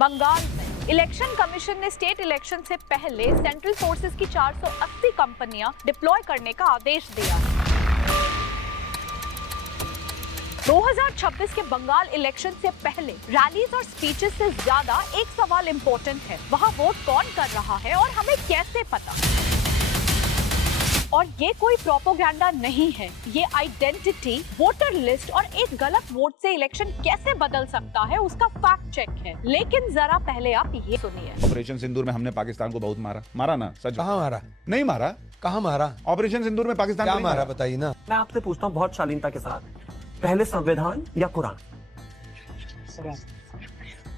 बंगाल में election commission ने state election से पहले सेंट्रल फोर्सेस की 480 कंपनियां डिप्लॉय करने का आदेश दिया है। 2026 के बंगाल इलेक्शन से पहले रैलीज और स्पीचेस से ज्यादा एक सवाल इम्पोर्टेंट है, वहाँ वोट कौन कर रहा है और हमें कैसे पता। और ये कोई प्रोपोगंडा नहीं है, ये आइडेंटिटी, वोटर लिस्ट और एक गलत वोट से इलेक्शन कैसे बदल सकता है उसका फैक्ट चेक है। लेकिन जरा पहले आप ये सुनिए। ऑपरेशन सिंदूर में हमने पाकिस्तान को बहुत मारा ना? सच? कहाँ मारा? नहीं मारा। कहाँ मारा? ऑपरेशन सिंदूर में पाकिस्तान क्या को मारा बताइए ना। मैं आपसे पूछता हूँ बहुत शालीनता के साथ, पहले संविधान या कुरान?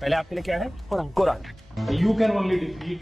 पहले आपके लिए क्या है? Quran. You can only defeat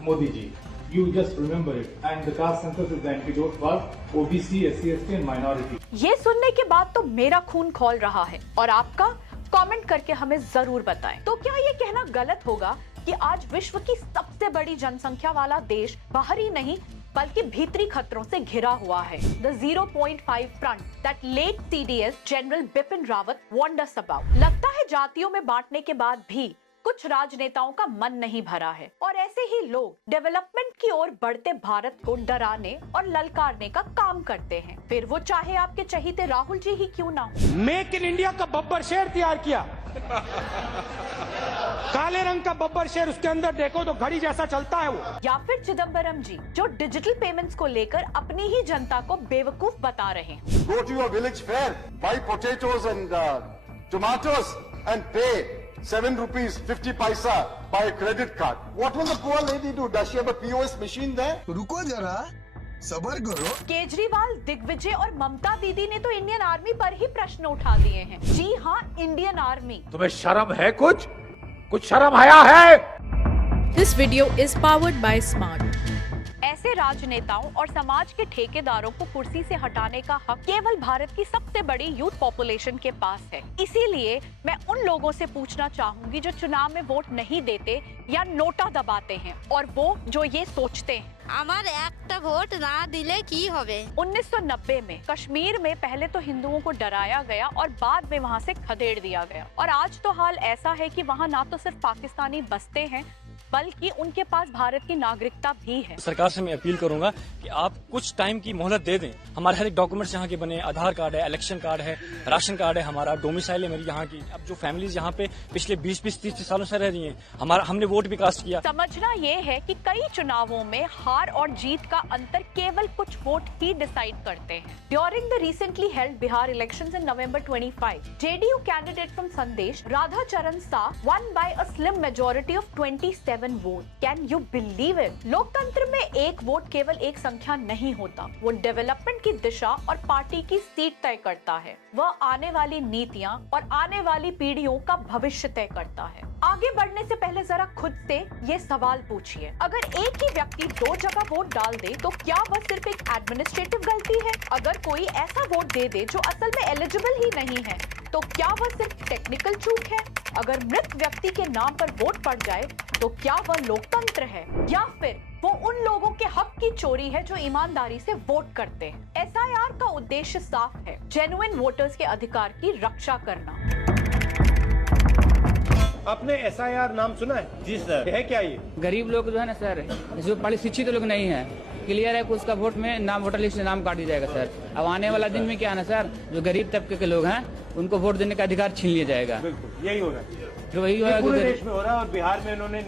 Modi ji. You just remember it. And the caste census is the antidote for OBC, SC, ST and minority. ये सुनने के बाद तो मेरा खून खौल रहा है और आपका? कमेंट करके हमें जरूर बताएं। तो क्या ये कहना गलत होगा कि आज विश्व की सबसे बड़ी जनसंख्या वाला देश बाहरी नहीं बल्कि भीतरी खतरों से घिरा हुआ है? The 0.5 front that late CDS General Bipin Rawat warned us about. लगता है जातियों में बांटने के बाद भी कुछ राजनेताओं का मन नहीं भरा है और ऐसे ही लोग डेवलपमेंट की ओर बढ़ते भारत को डराने और ललकारने का काम करते हैं, फिर वो चाहे आपके चहीते राहुल जी ही क्यों ना हो। मेक इन इंडिया का बब्बर शेर तैयार किया, काले रंग का बब्बर शेर, उसके अंदर देखो तो घड़ी जैसा चलता है वो। या फिर चिदम्बरम जी जो डिजिटल पेमेंट्स को लेकर अपनी ही जनता को बेवकूफ बता रहे हैं। Go to your village fair, buy potatoes and tomatoes and pay 7 rupees 50 paisa by a credit card. What will the poor lady do? Does she have a POS machine there? रुको जरा, सबर करो। केजरीवाल, दिग्विजय और ममता दीदी ने तो इंडियन आर्मी पर ही प्रश्न उठा दिए हैं। जी हाँ, इंडियन आर्मी। तुम्हें शर्म है? कुछ शर्म आया है? This video is powered by Smart. ऐसे राजनेताओं और समाज के ठेकेदारों को कुर्सी से हटाने का हक केवल भारत की सबसे बड़ी यूथ पॉपुलेशन के पास है। इसीलिए मैं उन लोगों से पूछना चाहूंगी जो चुनाव में वोट नहीं देते या नोटा दबाते हैं और वो जो ये सोचते हैं আমার একটা ভোট না দিলে কি হবে। 1990 में कश्मीर में पहले तो हिंदुओं को डराया गया और बाद में वहाँ से खदेड़ दिया गया और आज तो हाल ऐसा है कि वहाँ ना तो सिर्फ पाकिस्तानी बसते हैं बल्कि उनके पास भारत की नागरिकता भी है। सरकार से मैं अपील करूंगा कि आप कुछ टाइम की मोहलत दे दें। हमारे हर एक डॉक्यूमेंट्स यहाँ के बने, आधार कार्ड है, इलेक्शन कार्ड है, राशन कार्ड है, हमारा डोमिसाइल है मेरी यहाँ की। अब जो फैमिलीज यहाँ पे पिछले 20-30 सालों से रह रही हैं, हमने वोट भी कास्ट किया। समझना ये है कि कई चुनावों में हार और जीत का अंतर केवल कुछ वोट ही डिसाइड करते हैं। During the recently held Bihar elections in November 25, JDU candidate from संदेश राधा चरण Shah won by a slim majority of 27 vote. Can you believe it? लोकतंत्र में एक वोट केवल एक संख्या नहीं होता, वो डेवलपमेंट की दिशा और पार्टी की सीट तय करता है। वह आने वाली नीतियां और आने वाली पीढ़ियों का भविष्य तय करता है। आगे बढ़ने से पहले जरा खुद से ये सवाल पूछिए, अगर एक ही व्यक्ति 2 जगह वोट डाल दे तो क्या वह सिर्फ एक एडमिनिस्ट्रेटिव गलती है? अगर कोई ऐसा वोट दे दे जो असल में एलिजिबल ही नहीं है तो क्या वह सिर्फ टेक्निकल चूक है? अगर मृत व्यक्ति के नाम पर वोट पड़ जाए तो क्या वह लोकतंत्र है या फिर वो उन लोगों के हक की चोरी है जो ईमानदारी से वोट करते हैं? SIR का उद्देश्य साफ है, जेन्युइन वोटर्स के अधिकार की रक्षा करना। आपने SIR नाम सुना है? जी सर। है क्या ये? गरीब लोग जो है ना सर, जो पढ़े शिक्षित लोग नहीं है, क्लियर है कि उसका वोट में नाम वोटर लिस्ट में नाम काट दिया जाएगा सर। अब आने वाला दिन में क्या है ना सर, जो गरीब तबके के लोग हैं उनको वोट देने का अधिकार छीन लिया जाएगा। बिल्कुल यही हो रहा है, जो वही होगा पूरे देश में हो रहा है और बिहार में इन्होंने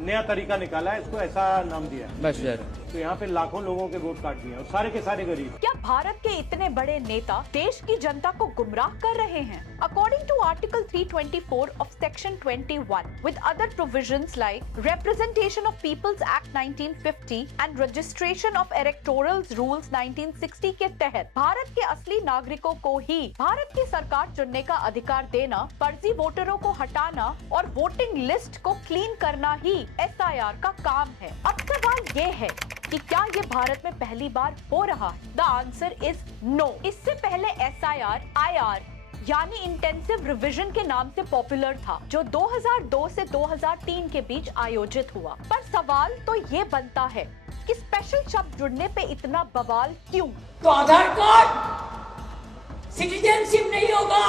नया तरीका निकाला है, इसको ऐसा नाम दिया है। बस सर, तो यहाँ पे लाखों लोगों के वोट काट दिए और सारे के सारे गरीब। क्या भारत के इतने बड़े नेता देश की जनता को गुमराह कर रहे हैं? According to Article 324 of Section 21, with other provisions like Representation of People's Act 1950 and Registration of Electoral Rules 1960 के तहत भारत के असली नागरिकों को ही भारत की सरकार चुनने का अधिकार देना, फर्जी वोटरों को हटाना और वोटिंग लिस्ट को क्लीन करना ही SIR का काम है। अब सवाल ये है कि क्या ये भारत में पहली बार हो रहा है? The answer is no. इससे पहले SIR IR यानी इंटेंसिव रिवीजन के नाम से पॉपुलर था, जो 2002 से 2003 के बीच आयोजित हुआ। पर सवाल तो ये बनता है कि स्पेशल शब्द जुड़ने पे इतना बवाल क्यों? तो आधार कार्ड सिटीजनशिप नहीं होगा।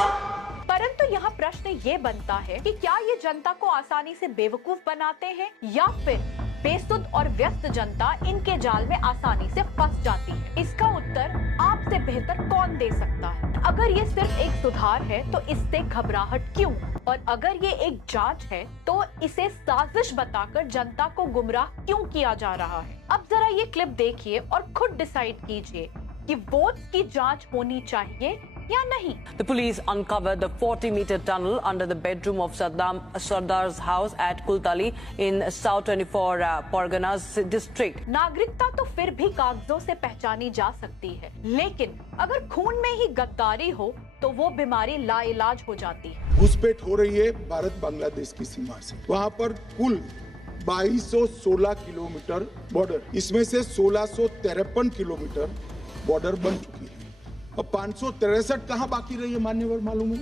पर परंतु यहाँ प्रश्न ये बनता है कि क्या ये जनता को आसानी से बेवकूफ बनाते हैं या फिर बेसुध और व्यस्त जनता इनके जाल में आसानी से फंस जाती है? इसका उत्तर आपसे बेहतर कौन दे सकता है? अगर ये सिर्फ एक सुधार है तो इससे घबराहट क्यों? और अगर ये एक जांच है तो इसे साजिश बताकर जनता को गुमराह क्यों किया जा रहा है? अब जरा ये क्लिप देखिए और खुद डिसाइड कीजिए कि वोट्स की जांच होनी चाहिए या नहीं। The police uncovered the 40-meter tunnel under the bedroom of Sardar's house at Kultali in South 24 Parganas district. नागरिकता तो फिर भी कागजों से पहचानी जा सकती है, लेकिन अगर खून में ही गद्दारी हो तो वो बीमारी लाइलाज हो जाती है। घुसपैठ हो रही है भारत बांग्लादेश की सीमा से। वहाँ पर कुल 2216 किलोमीटर बॉर्डर, इसमें से 1653 किलोमीटर बॉर्डर बन चुकी है। अब 563 कहाँ बाकी रही है मान्यवर मालूम है?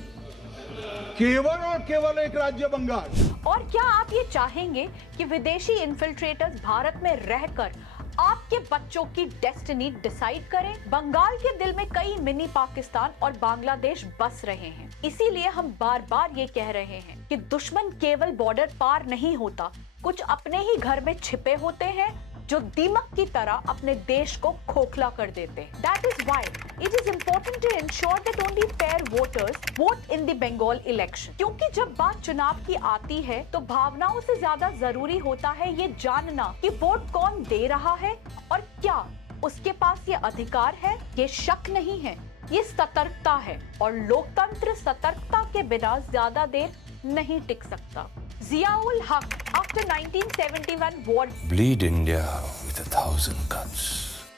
केवल और केवल एक राज्य बंगाल। और क्या आप ये चाहेंगे कि विदेशी इन्फिल्ट्रेटर्स भारत में रहकर आपके बच्चों की डेस्टिनी डिसाइड करें? बंगाल के दिल में कई मिनी पाकिस्तान और बांग्लादेश बस रहे हैं। इसीलिए हम बार बार ये कह रहे हैं कि दुश्मन केवल बॉर्डर पार नहीं होता, कुछ अपने ही घर में छिपे होते हैं जो दीमक की तरह अपने देश को खोखला कर देते हैं। That is why it is important to ensure that only fair voters vote in the Bengal election. क्योंकि जब बात चुनाव की आती है तो भावनाओं से ज्यादा जरूरी होता है ये जानना कि वोट कौन दे रहा है और क्या उसके पास ये अधिकार है। ये शक नहीं है, ये सतर्कता है, और लोकतंत्र सतर्कता के बिना ज्यादा देर नहीं टिक सकता। जियाउल हक after 1971 war Bleed India with 1,000 cuts.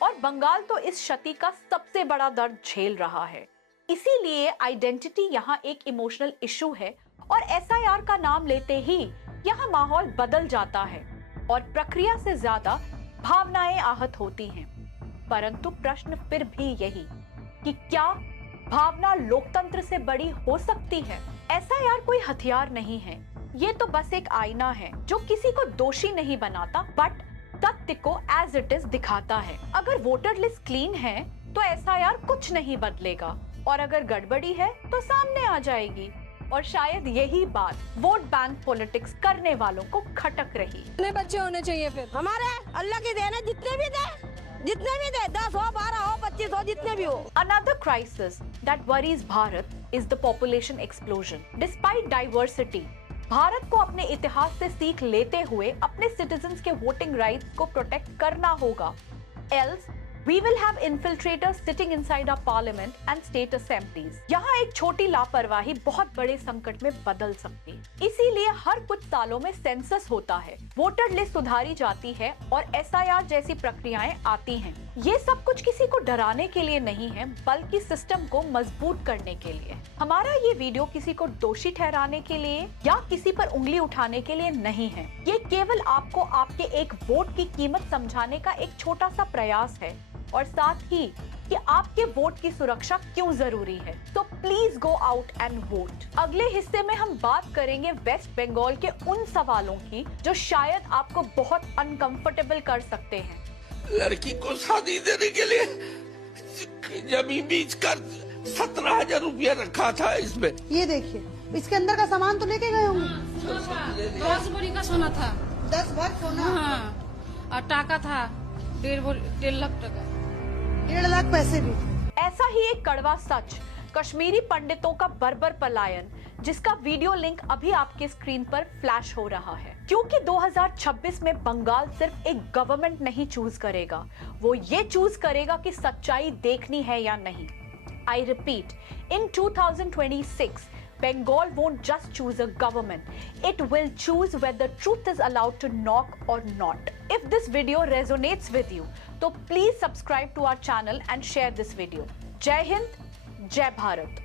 और बंगाल तो इस क्षति का सबसे बड़ा दर्द झेल रहा है। इसीलिए आइडेंटिटी यहाँ एक इमोशनल इशू है और SIR का नाम लेते ही यहाँ माहौल बदल जाता है और प्रक्रिया से ज्यादा भावनाएं आहत होती हैं। परंतु प्रश्न फिर भी यही कि क्या भावना लोकतंत्र से बड़ी हो सकती है? SIR कोई हथियार नहीं है, ये तो बस एक आईना है जो किसी को दोषी नहीं बनाता बट तथ्य को एज इट इज दिखाता है। अगर वोटर लिस्ट क्लीन है तो SIR कुछ नहीं बदलेगा और अगर गड़बड़ी है तो सामने आ जाएगी। और शायद यही बात वोट बैंक पॉलिटिक्स करने वालों को खटक रही। कितने बच्चे होने चाहिए फिर? हमारे अल्लाह की देन है, जितने भी दे 10 हो 12 हो 25 हो, जितने भी हो। Another crisis that worries Bharat is the population explosion. Despite diversity, Bharat को अपने इतिहास से सीख लेते हुए अपने सिटीजन्स के वोटिंग राइट्स को प्रोटेक्ट करना होगा। Else, we will have infiltrators sitting inside our parliament and state assemblies. यहाँ एक छोटी लापरवाही बहुत बड़े संकट में बदल सकती है। इसीलिए हर कुछ सालों में सेंसस होता है, वोटर लिस्ट सुधारी जाती है और SIR जैसी प्रक्रियाएं आती हैं। ये सब कुछ किसी को डराने के लिए नहीं है, बल्कि सिस्टम को मजबूत करने के लिए। हमारा ये वीडियो किसी को दोषी ठहराने के लिए या किसी पर उंगली उठाने के लिए नहीं है। ये केवल आपको आपके एक वोट की कीमत समझाने का एक छोटा सा प्रयास है और साथ ही कि आपके वोट की सुरक्षा क्यों जरूरी है। तो please go out and vote. अगले हिस्से में हम बात करेंगे वेस्ट बंगाल के उन सवालों की जो शायद आपको बहुत अनकंफर्टेबल कर सकते हैं। लड़की को शादी देने के लिए जमीन बेच कर 17,000 रुपया रखा था इसमें। ये देखिए, इसके अंदर का सामान तो लेके गए होंगे। 10 भरी का सोना था। 10 भर सोना? हाँ। और टाका था 1.5 लाख टका, 1.5 लाख पैसे भी। ऐसा ही एक कड़वा सच, कश्मीरी पंडितों का बर्बर पलायन, जिसका वीडियो लिंक अभी आपके स्क्रीन पर फ्लैश हो रहा है। क्योंकि 2026 में बंगाल सिर्फ एक गवर्नमेंट नहीं चूज करेगा, वो ये चूज करेगा कि सच्चाई देखनी है या नहीं। I repeat, in 2026, Bengal won't just choose a government, it will choose whether truth is allowed to knock or not. If this video resonates with you, तो please subscribe to our channel and share this video. Jai Hind, Jai Bharat.